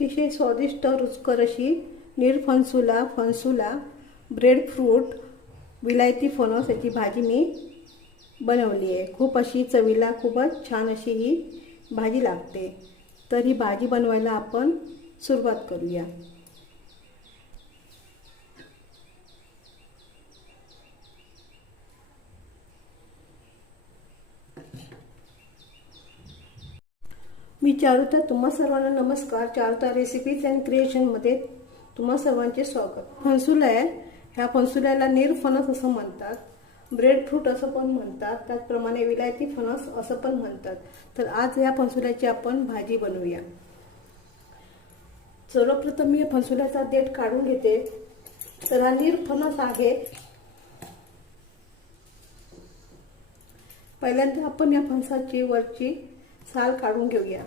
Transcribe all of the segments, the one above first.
अतिशय स्वादिष्ट रुचकर अशी निरफणसुला फणसुला ब्रेड फ्रूट विलायती फणस याची भाजी मी बनवली आहे. खूप अशी चवीला खूपच छान अशी ही भाजी लागते. तर ही भाजी बनवायला आपण सुरुवात करूया. मी चारुता तुम्हा सर्वांना नमस्कार. चारुता रेसिपीज अँड क्रिएशनमध्ये तुम्हा सर्वांचे स्वागत. फणसुलाय आहे ह्या फणसुल्याला नीर फणस असं म्हणतात. ब्रेड फ्रूट असं पण म्हणतात. त्याचप्रमाणे विलायती फणस असं पण म्हणतात. तर आज या फणसुल्याची आपण भाजी बनवूया. सर्वप्रथम मी फणसुल्याचा देठ काढून घेते. तर हा नीर फणस आहे. पहिल्यांदा आपण या फणसाची वरची साल काढून घेऊया.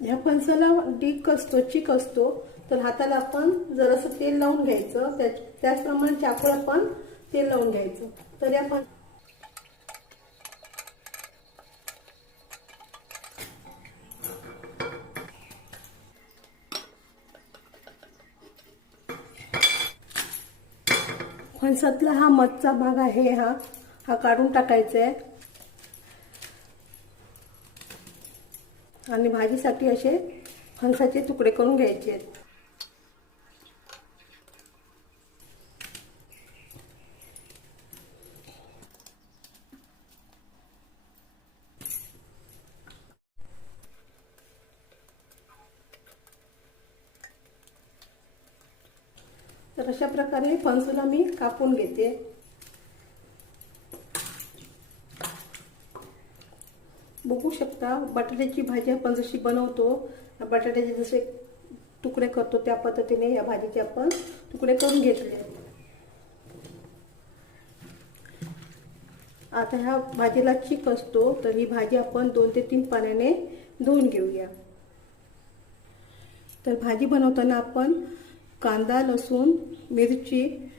ह्या फणसाला डीक असतो चिक असतो तर हाताला आपण जरासं तेल लावून घ्यायचं. त्या त्याचप्रमाणे चाकूला आपण तेल लावून घ्यायचं. तर या फण फणसातला हा मधचा भाग आहे हा हा काढून टाकायचा आहे. आणि भाजीसाठी असे फणसाचे तुकडे करून घ्यायचे आहेत. अशा प्रकारे फणसूला मी कापून घेते. बघू शकता बटाट्याची भाजी आपण जशी बनवतो बटाट्याचे जसे तुकडे करतो त्या पद्धतीने या भाजीचे आपण तुकडे करून घेतले. आता ह्या भाजीला चिक असतो तर ही भाजी आपण दोन ते तीन पाण्याने धुवून घेऊया. तर भाजी बनवताना आपण कांदा लसूण मिरची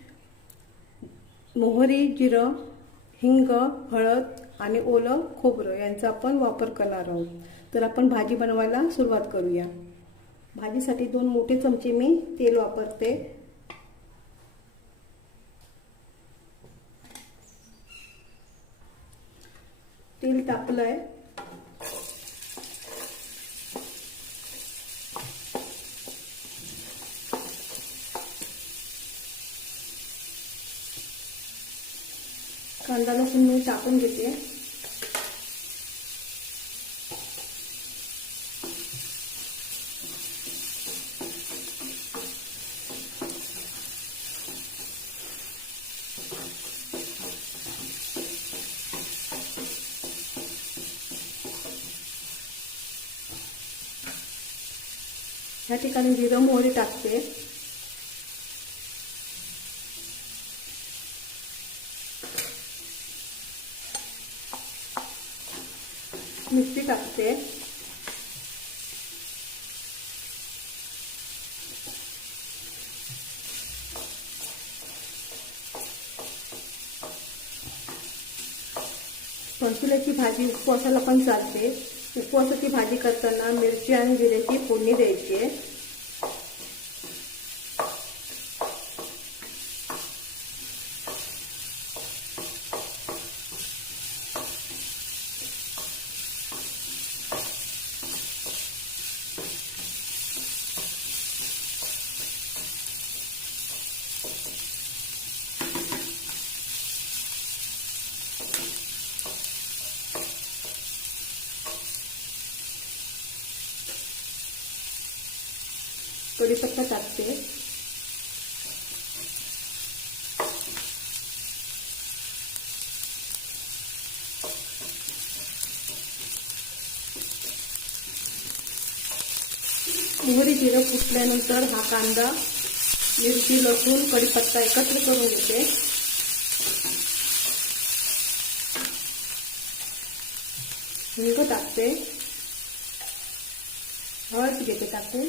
मोहरी जिरं हिंग हळद आणि ओलं खोबरं यांचा आपण वापर करणार आहोत. तर आपण भाजी बनवायला सुरुवात करूया. भाजीसाठी दोन मोठे चमचे मी तेल वापरते. तेल तापलं आहे कांदा लसूण मी टाकून घेते. या ठिकाणी जिरं मोहरी टाकते. मिरची टाकते. फणसुल्याची भाजी उपवासाला पण चालते. उपवासाची भाजी करताना मिरची आणि जिऱ्याची फोडणी द्यायची आहे. कढीपत्ता टाकते मोहरी जिरं फुटल्यानंतर हा कांदा मिरची लसूण कढीपत्ता एकत्र करून घेते हिंग टाकते हळद घेते टाकून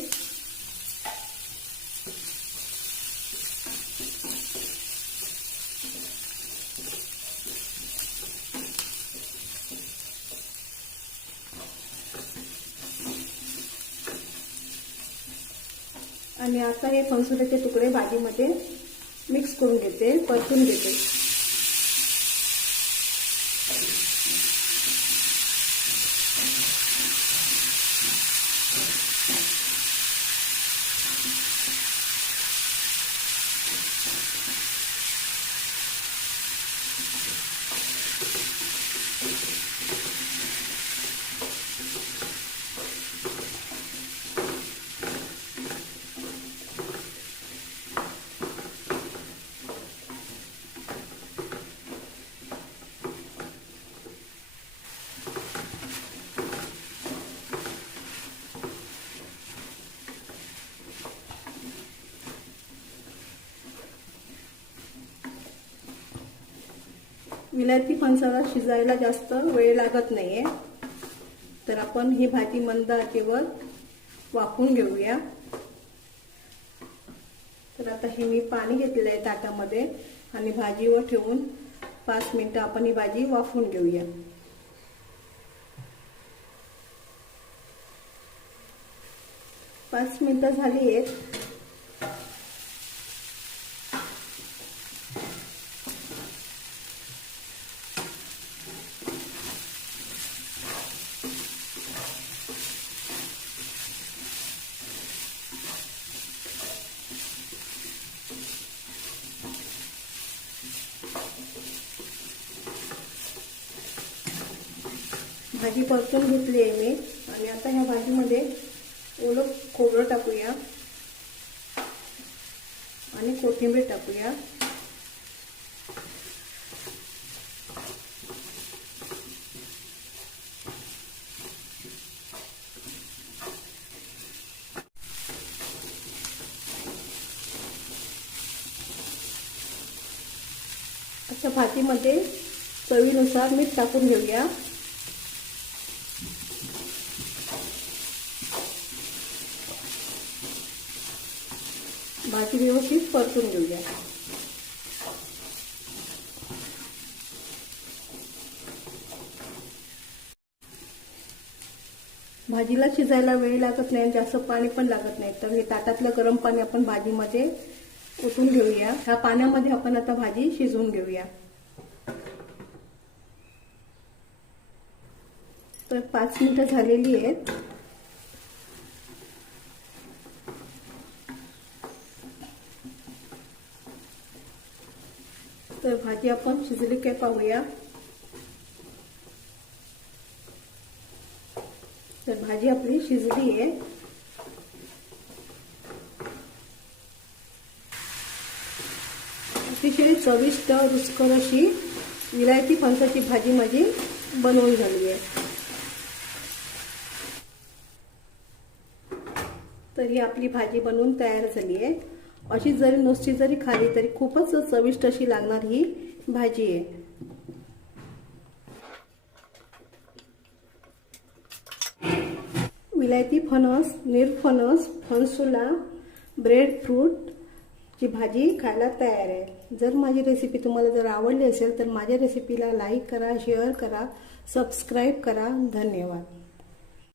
आणि आता हे फणसुल्याचे तुकडे भाजीमध्ये मिक्स करून घेते परतून घेते. विलायती फणसाला शिजायला जास्त वेळ लागत नाहीये. तर आपण ही भाजी मंद आचेवर वाफून घेऊया. तर आता हे मी पाणी घेतलेलं आहे ताटामध्ये आणि भाजीवर ठेवून पाच मिनिटं आपण ही भाजी वाफून घेऊया. पाच मिनिटं झाली आहेत. भाजी परतून घेतली आहे मी. आणि आता ह्या भाजीमध्ये ओलं खोबरं टाकूया. आणि कोथिंबीर टाकूया. आता भाजीमध्ये चवीनुसार मीठ टाकून घेऊया भाजी व्यवस्थित परतून घेऊया. भाजीला शिजायला वेळ लागत नाही जास्त पाणी पण लागत नाही. तर हे ताटातलं गरम पाणी आपण भाजीमध्ये ओतून घेऊया. ह्या पाण्यामध्ये आपण आता भाजी शिजवून घेऊया. तर पाच मिनिटं झालेली आहेत. तर भाजी आपण शिजली काय पाहूया. तर भाजी आपली शिजली आहे. अतिशय चविष्ट रुचकर अशी विलायती फणसाची भाजी माझी बनवून झाली आहे. तर ही आपली भाजी बनवून तयार झाली आहे. अशी जरी नुसती जरी खाली तरी खूपच चविष्ट अशी लागणार ही भाजी आहे. विलायती फणस निरफणस फणसुला ब्रेड फ्रूट ची भाजी खायला तयार आहे. जर माझी रेसिपी तुम्हाला जर आवडली असेल तर माझ्या रेसिपीला लाईक करा शेअर करा सबस्क्राईब करा. धन्यवाद.